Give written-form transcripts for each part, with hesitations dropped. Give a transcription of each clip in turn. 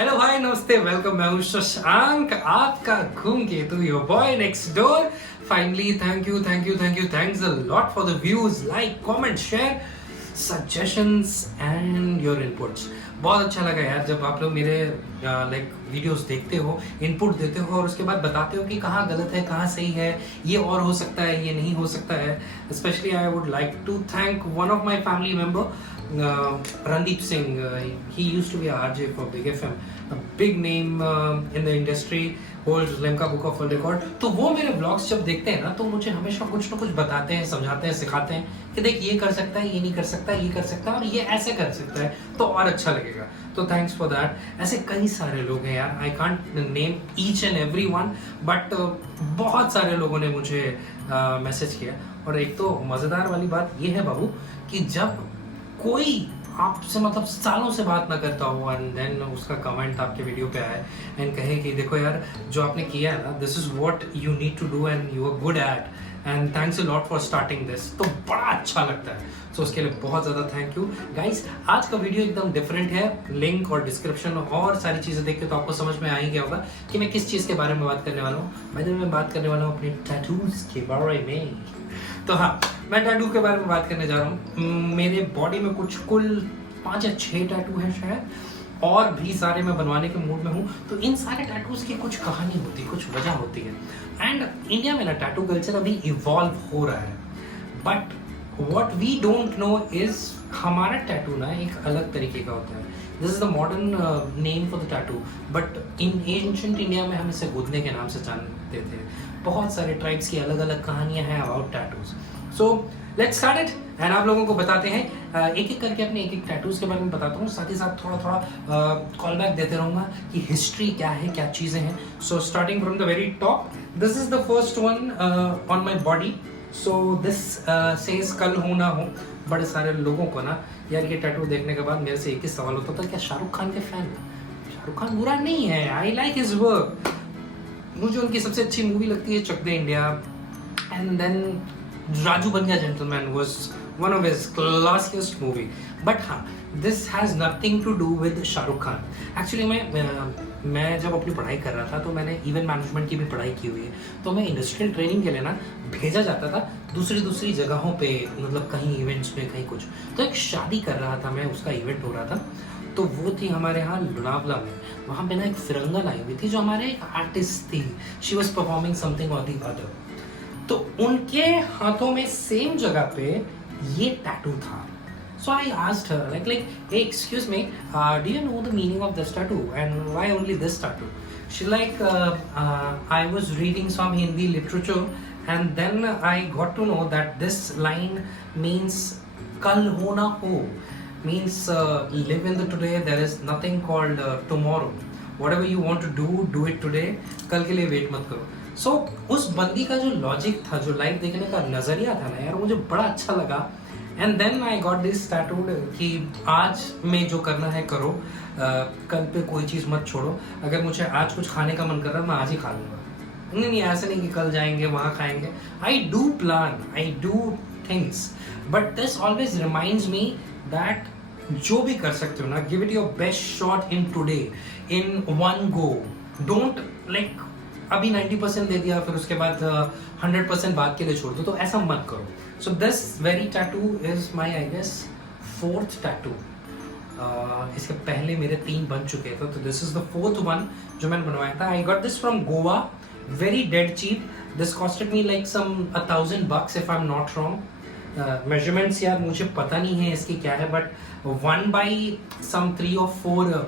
Hello hi नमस्ते welcome, मैं हूं शशांक, आपका घूम के तो your boy next door. Finally thanks a lot for the views, like, comment, share, suggestions and your inputs. बहुत अच्छा लगा यार जब आप लोग मेरे लाइक वीडियोस देखते हो, इनपुट देते हो और उसके बाद बताते हो कि कहाँ गलत है, कहाँ सही है, ये और हो सकता है, ये नहीं हो सकता है। Specially I would like to thank one of my family member, Randeep Singh. He used to be a RJ for Big FM, a big name in the industry, holds Limca Book of World Record. तो वो मेरे vlogs जब देखते हैं ना तो मुझे हमेशा कुछ ना कुछ बताते हैं, समझाते हैं, सिखाते हैं कि देख ये कर सकता है, ये नहीं कर सकता, ये कर सकता है और ये ऐसे कर सकता है तो और अच्छा लगेगा। तो थैंक्स फॉर दैट। ऐसे कई सारे लोग हैं यार, I can't name each and every one, but बहुत सारे लोगों ने मुझे मैसेज किया। और एक तो मज़ेदार वाली बात ये है बाबू कि जब कोई आपसे मतलब सालों से बात ना करता हो एंड देन उसका कमेंट आपके वीडियो पे आए एंड कहे कि देखो यार जो आपने किया है ना, this is what you need to do and you are good at and thanks a lot for starting this, तो बड़ा अच्छा लगता है। सो उसके लिए बहुत ज़्यादा थैंक यू गाइस। आज का वीडियो एकदम डिफरेंट है, लिंक और डिस्क्रिप्शन और सारी चीज़ें देख के तो आपको समझ में आ ही गया होगा कि मैं किस चीज़ के बारे में बात करने वाला हूँ। मैं बात करने वाला हूँ अपने टैटूज के बारे में। तो हाँ, मैं टैटू के बारे में बात करने जा रहा हूँ। मेरे बॉडी में कुछ कुल 5 या 6 टैटू हैं शायद, और भी सारे मैं बनवाने के मूड में हूँ। तो इन सारे टैटूज की कुछ कहानी होती है, कुछ वजह होती है। एंड इंडिया में ना टैटू कल्चर अभी इवॉल्व हो रहा है, but what we don't know is हमारा टैटू ना एक अलग तरीके का होता है। This is the modern name for the tattoo, but in ancient India में हम इसे गुदने के नाम से जानते थे। बहुत सारे ट्राइब्स की अलग अलग कहानियां हैं about tattoos. So let's start it and आप लोगों को बताते हैं एक एक करके अपने एक एक टैटूज के बारे में बताता हूँ, साथ ही साथ थोड़ा थोड़ा कॉल बैक देते रहूँगा कि हिस्ट्री क्या है, क्या चीज़ें हैं। So starting from the very top, this is the first one on my body. So this says कल हो ना हो। बड़े सारे लोगों को ना यार ये टैटू देखने के बाद मेरे से एक ही सवाल होता था, क्या शाहरुख खान के फैन? शाहरुख खान बुरा नहीं है, आई लाइक हिज वर्क। मुझे उनकी सबसे अच्छी मूवी लगती है Chak De India, and then Raju Ban Gaya gentleman was one of his classiest movie. But हाँ, this has nothing to do with Shahrukh Khan. Actually मैं जब अपनी पढ़ाई कर रहा था तो मैंने इवेंट मैनेजमेंट की भी पढ़ाई की हुई है। तो मैं इंडस्ट्रियल ट्रेनिंग के लिए ना भेजा जाता था दूसरी जगहों पे, मतलब कहीं इवेंट्स में, कहीं कुछ। तो एक शादी कर रहा था मैं, उसका इवेंट हो रहा था, तो वो थी हमारे यहाँ लोनावला में। वहाँ पे ना एक फिरंगल आई हुई थी जो हमारे एक आर्टिस्ट थी, शी वॉज परफॉर्मिंग समथिंग और दी अदर। तो उनके हाथों में सेम जगह पे ये टैटू था। So I asked her like, hey, excuse me, do you know the meaning of this tattoo and why only this tattoo? She like, I was reading some Hindi literature and then I got to know that this line means kal ho na ho, means live in the today, there is nothing called tomorrow. Whatever you want to do it today, कल के लिए wait मत करो। So उस बंदी का जो logic था, जो लाइफ देखने का नजरिया था ना यार, मुझे बड़ा अच्छा लगा। And then I got this tattooed कि आज में जो करना है करो, कल पे कोई चीज़ मत छोड़ो। अगर मुझे आज कुछ खाने का मन कर रहा है मैं आज ही खा लूँगा। नहीं, ऐसा नहीं कि कल जाएंगे वहाँ खाएंगे। I do plan, I do things, but this always reminds me that जो भी कर सकते हो ना, give it your best shot in today, in one go. Don't like अभी 90% दे दिया फिर उसके बाद 100% बाद के लिए छोड़ दो, तो ऐसा मत करो। So this very tattoo is my I guess 4th tattoo. इसके पहले मेरे 3 बन चुके थे, तो this is the 4th one जो मैंने बनवाया था। I got this from Goa, very dead cheap. This costed me like some $1,000 if I am not wrong. Measurements यार मुझे पता नहीं है इसकी क्या है, बट 1/3 or 4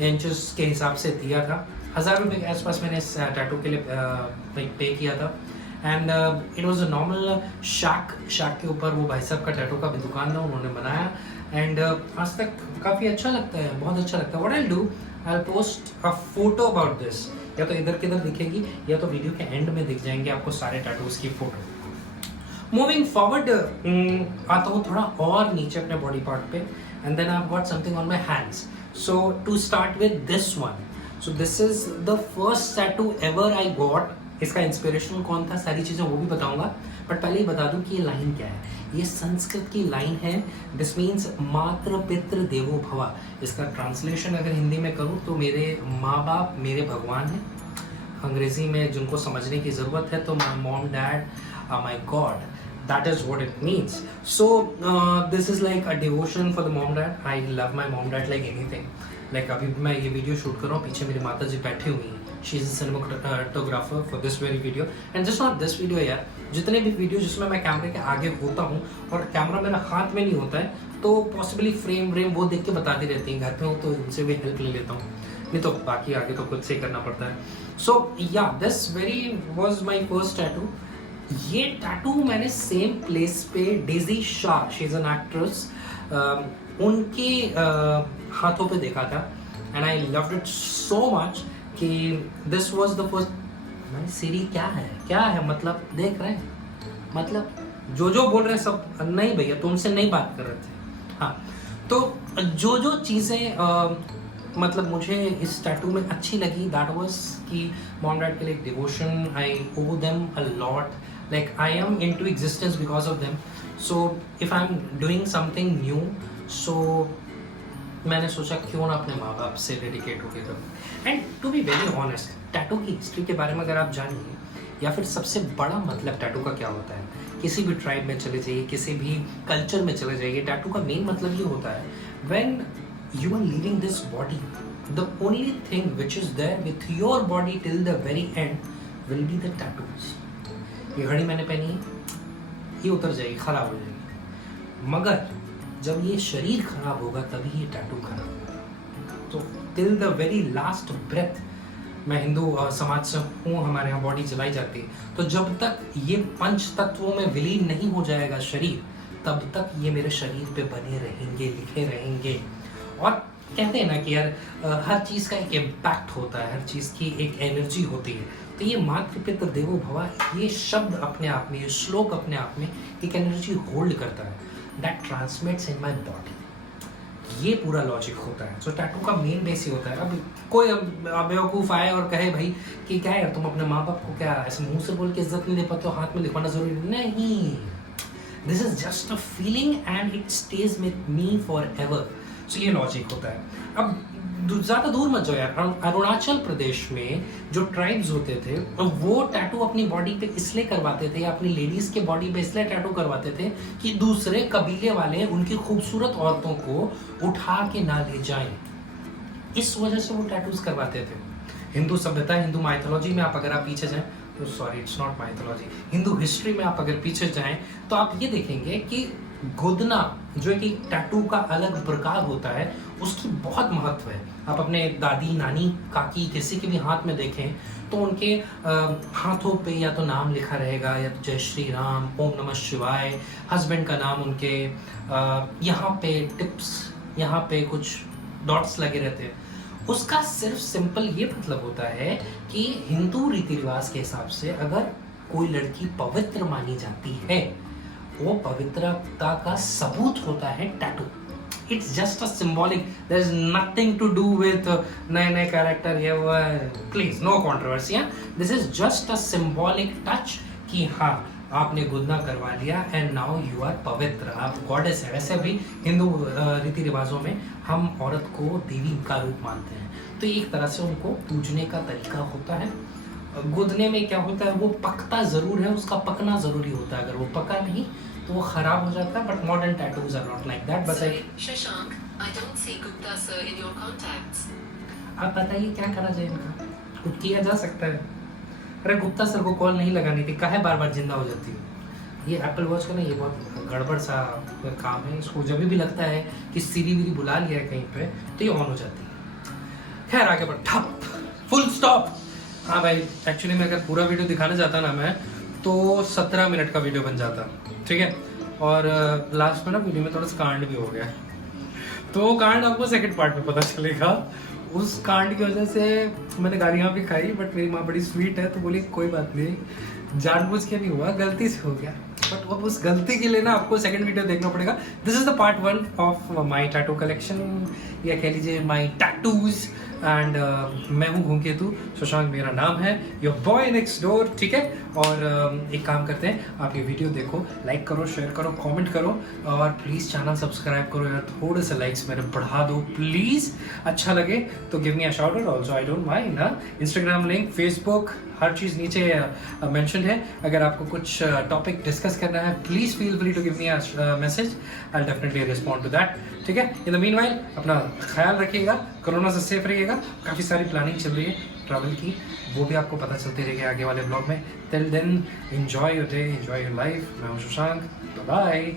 इंचेस के हिसाब से दिया था। 1000 रुपये के आसपास मैंने इस टैटू के लिए पे किया था। And it was a normal shake के ऊपर वो भाई साहब का टैटू का भी दुकान था, उन्होंने बनाया। एंड आज तक काफ़ी अच्छा लगता है, बहुत अच्छा लगता है। What I do, I post a photo about this, या तो इधर किधर दिखेगी या तो वीडियो के एंड में दिख जाएंगे आपको सारे टैटूज की फोटो। मूविंग फॉरवर्ड आता हूँ थोड़ा और नीचे अपने बॉडी पार्ट पे, and then I have got something on my hands. So to start with this one, so this is the first tattoo ever I got इसका इंस्पिरेशनल कौन था, सारी चीज़ें वो भी बताऊंगा। बट पहले ही बता दूं कि ये लाइन क्या है। ये संस्कृत की लाइन है, दिस मीन्स मातृ पितृ देवो भव। इसका ट्रांसलेशन अगर हिंदी में करूँ तो मेरे माँ बाप मेरे भगवान हैं। अंग्रेजी में जिनको समझने की ज़रूरत है तो my mom dad my God, that is what it means. So this is like a devotion for the mom dad. I love my mom dad like anything. Like अभी मैं ये वीडियो शूट कर रहा हूँ, पीछे मेरी माता जी बैठी हुई हैं। She is a cinematographer for this very video and just not this video यार, जितने भी वीडियो जिसमें मैं कैमरे के आगे होता हूँ और कैमरा मेरा हाथ में नहीं होता है तो पॉसिबली फ्रेम वो देख के बताती रहती हैं। घर पे हूँ तो उनसे भी हेल्प ले लेता हूँ, नहीं तो बाकी आगे तो खुद से करना पड़ता है। सो या this very was my first tattoo. ये टैटू मैंने सेम प्लेस पे Daisy Shah, she is an actress, उनके हाथों पे देखा था and I loved it so much कि दिस वाज द फर्स्ट। भाई सीरी क्या है मतलब देख रहे हैं, मतलब जो बोल रहे हैं सब नहीं भैया, तुमसे नहीं बात कर रहे थे। हाँ, तो जो चीज़ें मतलब मुझे इस टैटू में अच्छी लगी दैट वाज कि मॉम डैड के लिए डिवोशन, आई ओव them a lot, like I am into existence because of them. So if I'm doing something new, so मैंने सोचा क्यों ना अपने माँ बाप से डेडिकेट होके करूँ। And to be very honest, tattoo की हिस्ट्री के बारे में अगर आप जानिए या फिर सबसे बड़ा मतलब टैटू का क्या होता है, किसी भी ट्राइब में चले जाइए, किसी भी कल्चर में चले जाइए, टैटू का मेन मतलब ये होता है when you are living this body, the only thing which is there with your body till the very end will be the tattoos. ये घड़ी मैंने पहनी है, ये उतर जाएगी, खराब हो जाएगी, मगर जब ये शरीर खराब होगा तभी ये टैटू खराब होगा। तो till the very last breath, मैं हिंदू समाज से हूँ, हमारे यहाँ बॉडी जलाई जाती है, तो जब तक ये पंच तत्वों में विलीन नहीं हो जाएगा शरीर, तब तक ये मेरे शरीर पे बने रहेंगे, लिखे रहेंगे। और कहते हैं ना कि यार हर चीज़ का एक इम्पैक्ट होता है, हर चीज़ की एक एनर्जी होती है। तो ये मातृ पितृ देवो भव, ये शब्द अपने आप में, ये श्लोक अपने आप में एक एनर्जी होल्ड करता है, that transmits in my body. ये पूरा लॉजिक होता है। सो टैटू का मेन बेस ही होता है। अब कोई बेवकूफ़ आए और कहे भाई कि क्या यार तुम अपने माँ बाप को क्या ऐसे मुंह से बोल के इज्जत नहीं दे पाते हो, हाथ में लिखवाना जरूरी नहीं। This is just a feeling and it stays with me forever. So ये लॉजिक होता है। अब ज़्यादा दूर मत जाओ यार, अरुणाचल प्रदेश में जो ट्राइब्स होते थे वो टैटू अपनी बॉडी पे इसलिए करवाते थे, अपनी लेडीज के बॉडी पे इसलिए टैटू करवाते थे कि दूसरे कबीले वाले उनकी खूबसूरत औरतों को उठा के ना ले जाएं। इस वजह से वो टैटूज करवाते थे। हिंदू सभ्यता, हिंदू माइथोलॉजी में आप अगर आप पीछे जाएं, तो sorry it's not mythology, Hindu history में आप अगर पीछे जाएं तो आप ये देखेंगे कि गोदना जो कि टैटू का अलग प्रकार होता है, उसकी बहुत महत्व है। आप अपने दादी, नानी, काकी, किसी के भी हाथ में देखें तो उनके हाथों पे या तो नाम लिखा रहेगा, या तो जय श्री राम, ओम नमः शिवाय, हस्बैंड का नाम उनके यहाँ पे टिप्स, यहाँ पे कुछ डॉट्स लगे रहते हैं। उसका सिर्फ सिंपल ये मतलब होता है कि हिंदू रीति रिवाज के हिसाब से अगर कोई लड़की पवित्र मानी जाती है, वो पवित्रता का सबूत होता है tattoo. It's just a symbolic, there is nothing to do with नए कैरेक्टर, ये वो, please no controversy. This is just a symbolic touch कि हाँ आपने गुदना करवा लिया एंड नाउ यू आर पवित्र, आप गॉडेस है। वैसे भी हिंदू रीति रिवाजों में हम औरत को देवी का रूप मानते हैं, तो एक तरह से उनको पूजने का तरीका होता है। गुदने में क्या होता है, वो पकता जरूर है, उसका पकना जरूरी होता है। अगर वो पका नहीं तो वो खराब हो जाता है। But modern tattoos are not like that. बस Shashank, I don't see Gupta sir in your contacts. आप बताइए क्या करा जाए, इनका कुछ किया जा सकता है? अरे गुप्ता सर को कॉल नहीं लगानी थी, काहे बार बार जिंदा हो जाती है। ये एप्पल वॉच का ना ये बहुत गड़बड़ सा काम है। इसको जब भी लगता है कि सीरी वीरी बुला लिया है कहीं पे तो ये ऑन हो जाती है। खैर आगे बढ़, ठप, फुल स्टॉप। हाँ भाई, एक्चुअली मैं अगर पूरा वीडियो दिखाना चाहता ना मैं तो 17 मिनट का वीडियो बन जाता, ठीक है। और लास्ट में ना वीडियो में थोड़ा सा कांड भी हो गया, तो वो कांड आपको सेकंड पार्ट में पता चलेगा। उस कांड की वजह से मैंने गालियाँ भी खाई, बट मेरी माँ बड़ी स्वीट है तो बोली कोई बात नहीं, जानबूझ के नहीं हुआ, गलती से हो गया। बट अब उस गलती के लिए ना आपको सेकंड वीडियो देखना पड़ेगा. This is the part 1 of my tattoo collection, या कह लीजिए माय टैटूज. एंड मैं हूँ धूमकेतु, शशांक मेरा नाम है, योर बॉय नेक्स्ट डोर. ठीक है, और एक काम करते हैं, आप ये वीडियो देखो, लाइक करो, शेयर करो, कमेंट करो, और प्लीज़ चैनल सब्सक्राइब करो यार. थोड़े से लाइक्स मेरे बढ़ा दो प्लीज़. अच्छा लगे तो give me a shout out also, I don't mind. Instagram link, Facebook, हर चीज़ नीचे मेंशन है. अगर आपको कुछ टॉपिक डिस्कस करना है, please feel free to give me a message, I definitely respond to that. ठीक है, इन द मीन वाइल अपना ख्याल रखिएगा, कोरोना से सेफ रहिएगा. काफ़ी सारी प्लानिंग चल रही है ट्रैवल की, वो भी आपको पता चलती रहेगी आगे वाले ब्लॉग में. Till then enjoy your day, enjoy your life. मैं हूँ शशांक, बाय.